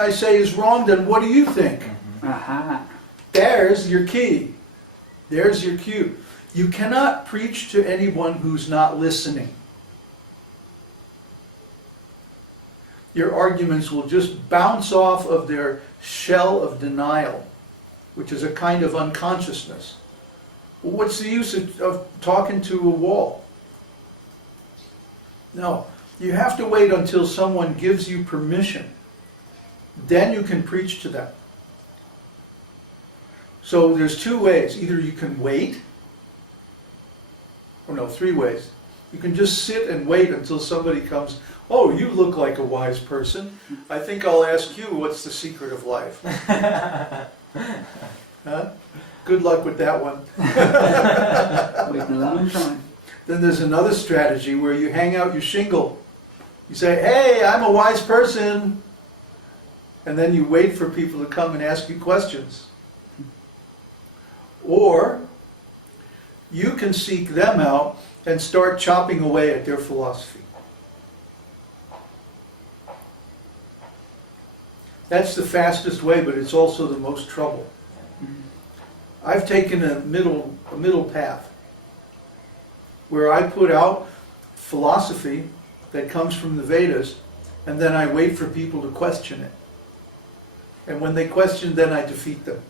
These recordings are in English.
everything I say is wrong, then what do you think? Aha. There's your key. There's your cue. You cannot preach to anyone who's not listening. Your arguments will just bounce off of their shell of denial, which is a kind of unconsciousness. Well, what's the use of talking to a wall? No, you have to wait until someone gives you permission. Then you can preach to them. So there's two ways. Either you can wait, or no, three ways. You can just sit and wait until somebody comes, oh, you look like a wise person. I think I'll ask you, what's the secret of life? Huh? Good luck with that one. Waiting a long time. Then there's another strategy where you hang out your shingle. You say, hey, I'm a wise person. And then you wait for people to come and ask you questions. Or you can seek them out and start chopping away at their philosophy. That's the fastest way, but it's also the most trouble. I've taken a middle path where I put out philosophy that comes from the Vedas, and then I wait for people to question it. And when they question, then I defeat them.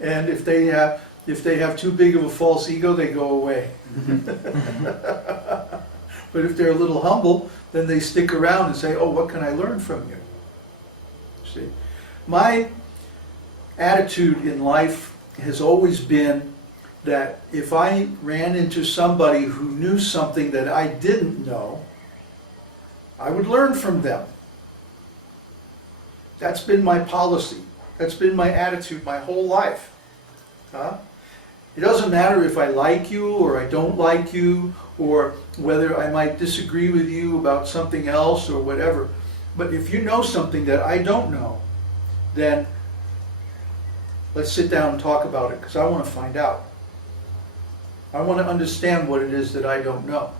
And if they have too big of a false ego, they go away. But if they're a little humble, then they stick around and say, oh, what can I learn from you? See, my attitude in life has always been that if I ran into somebody who knew something that I didn't know, I would learn from them. That's been my policy. That's been my attitude my whole life. It doesn't matter if I like you or I don't like you, or whether I might disagree with you about something else or whatever. But if you know something that I don't know, then let's sit down and talk about it, because I want to find out. I want to understand what it is that I don't know.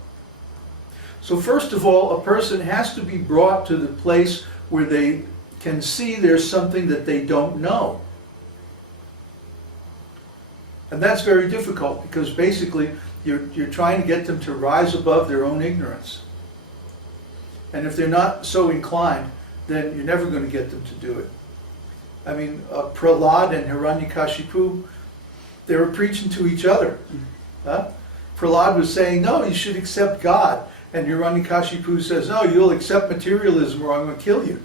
So first of all, a person has to be brought to the place where they can see there's something that they don't know. And that's very difficult, because basically you're trying to get them to rise above their own ignorance. And if they're not so inclined, then you're never going to get them to do it. I mean, Prahlad and Hiranyakashipu, they were preaching to each other. Prahlad was saying, no, you should accept God. And Hiranyakashipu says, no, you'll accept materialism or I'm going to kill you.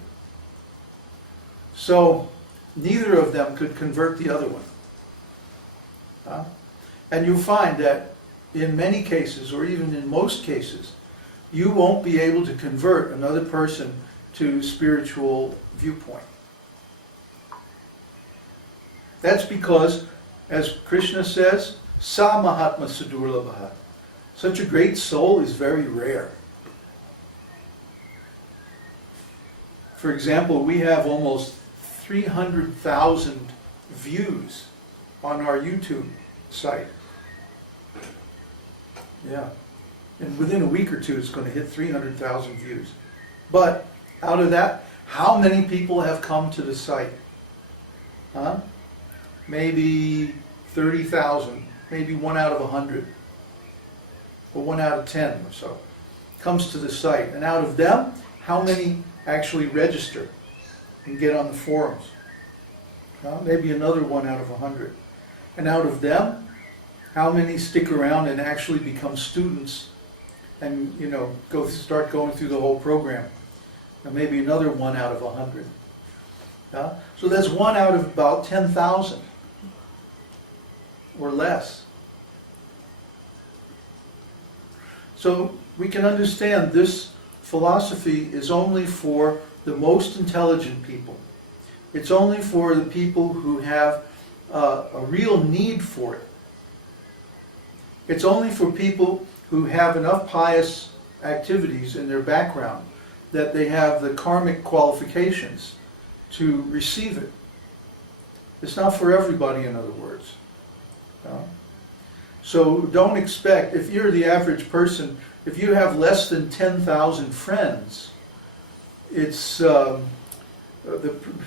So neither of them could convert the other one. And you'll find that in many cases, or even in most cases, you won't be able to convert another person to spiritual viewpoint. That's because, as Krishna says, Sa Mahatma Sudurlabha. Such a great soul is very rare. For example, we have almost 300,000 views on our YouTube site. Yeah. And within a week or two, it's going to hit 300,000 views. But out of that, how many people have come to the site? Maybe 30,000, maybe 1 out of 100, or 1 out of 10 or so comes to the site. And out of them, how many actually register and get on the forums? Maybe another 1 out of 100. And out of them, how many stick around and actually become students and, start going through the whole program? And maybe another 1 out of 100. So that's 1 out of about 10,000 or less. So we can understand this philosophy is only for the most intelligent people. It's only for the people who have a real need for it. It's only for people who have enough pious activities in their background that they have the karmic qualifications to receive it. It's not for everybody, in other words. So don't expect, if you're the average person, if you have less than 10,000 friends, it's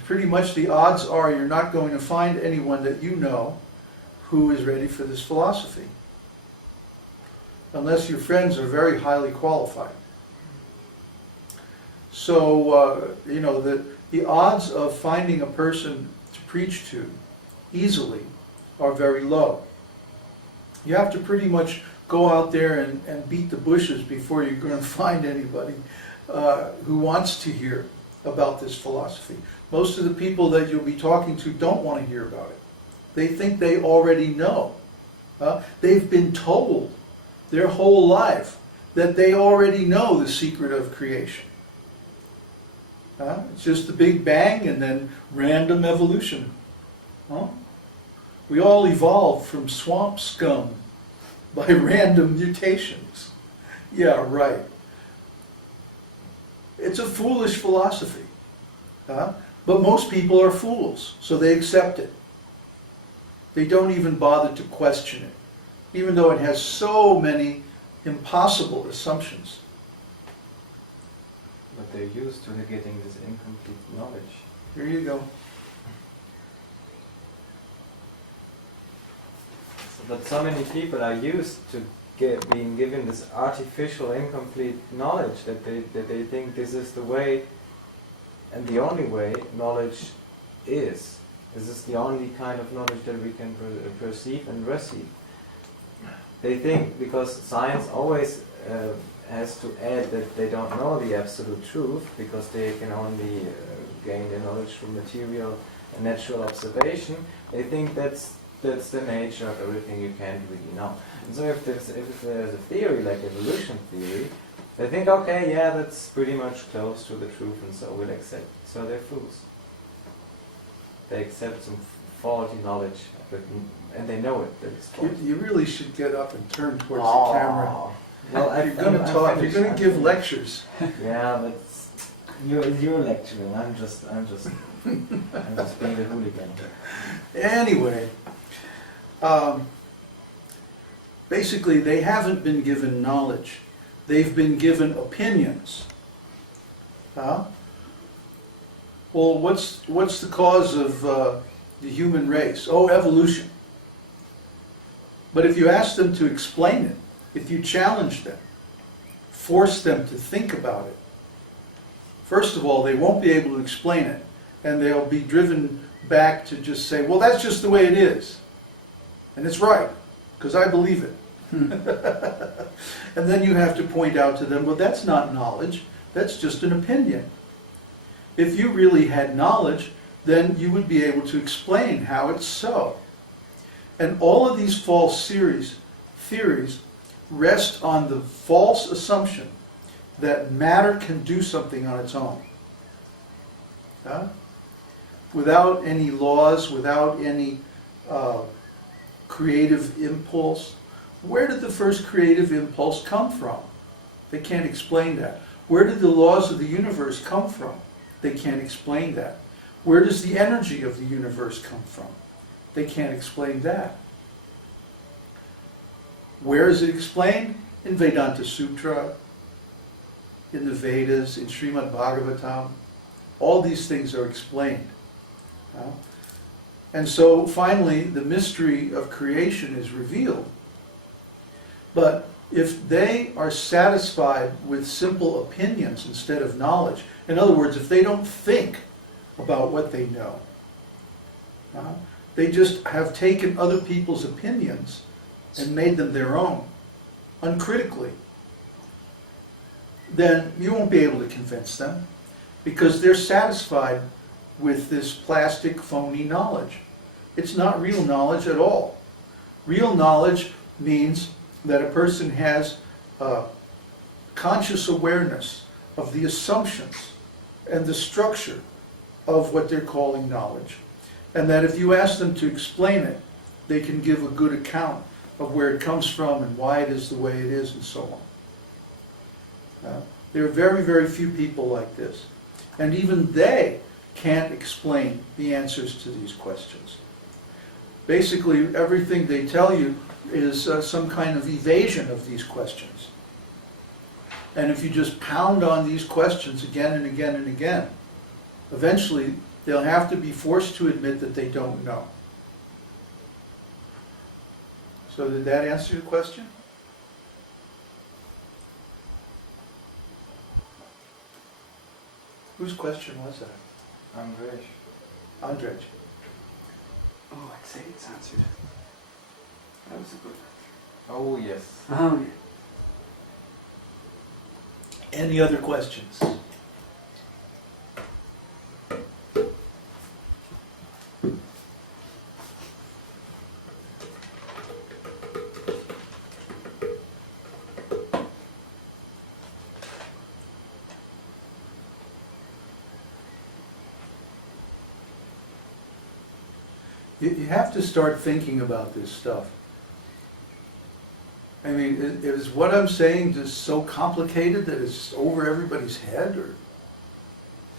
pretty much the odds are you're not going to find anyone that you know who is ready for this philosophy. Unless your friends are very highly qualified. So, the odds of finding a person to preach to easily are very low. You have to pretty much go out there and beat the bushes before you're going to find anybody who wants to hear about this philosophy. Most of the people that you'll be talking to don't want to hear about it. They think they already know. They've been told their whole life that they already know the secret of creation. It's just the Big Bang and then random evolution. We all evolved from swamp scum by random mutations. Yeah, right. It's a foolish philosophy. But most people are fools, so they accept it. They don't even bother to question it, even though it has so many impossible assumptions. But they're used to getting this incomplete knowledge. Here you go. But so many people are used to being given this artificial, incomplete knowledge that they think this is the way and the only way knowledge is. This is the only kind of knowledge that we can perceive and receive. They think, because science always has to add that they don't know the absolute truth, because they can only gain their knowledge from material and natural observation, they think that's the nature of everything you can't really know. And so if there's a theory like evolution theory, they think, okay, yeah, that's pretty much close to the truth, and so we'll accept it. So they're fools. They accept some faulty knowledge, and they know it, that it's faulty. You really should get up and turn towards the camera. Well, You're going to talk. You're going to give lectures. Yeah, but you're lecturing. I'm just being a hooligan. Anyway, basically, they haven't been given knowledge. They've been given opinions. Well, what's the cause of the human race? Oh, evolution. But if you ask them to explain it, if you challenge them, force them to think about it, first of all, they won't be able to explain it, and they'll be driven back to just say, well, that's just the way it is. And it's right, because I believe it. And then you have to point out to them, well, that's not knowledge, that's just an opinion. If you really had knowledge, then you would be able to explain how it's so. And all of these false theories rest on the false assumption that matter can do something on its own. Without any laws, without any creative impulse. Where did the first creative impulse come from? They can't explain that. Where did the laws of the universe come from? They can't explain that. Where does the energy of the universe come from? They can't explain that. Where is it explained? In Vedānta-sūtra, in the Vedas, in Srimad Bhagavatam. All these things are explained. And so finally, the mystery of creation is revealed. But if they are satisfied with simple opinions instead of knowledge, in other words, if they don't think about what they know, they just have taken other people's opinions and made them their own, uncritically, then you won't be able to convince them, because they're satisfied with this plastic, phony knowledge. It's not real knowledge at all. Real knowledge means that a person has conscious awareness of the assumptions and the structure of what they're calling knowledge. And that if you ask them to explain it, they can give a good account of where it comes from and why it is the way it is and so on. There are very, very few people like this. And even they can't explain the answers to these questions. Basically, everything they tell you is some kind of evasion of these questions. And if you just pound on these questions again and again and again, eventually they'll have to be forced to admit that they don't know. So did that answer your question? Whose question was that? Andrej. Andrej. Oh, I'd say it's answered. That was a good Oh yes. Oh, yeah. Any other questions? You have to start thinking about this stuff. I mean, is what I'm saying just so complicated that it's over everybody's head, or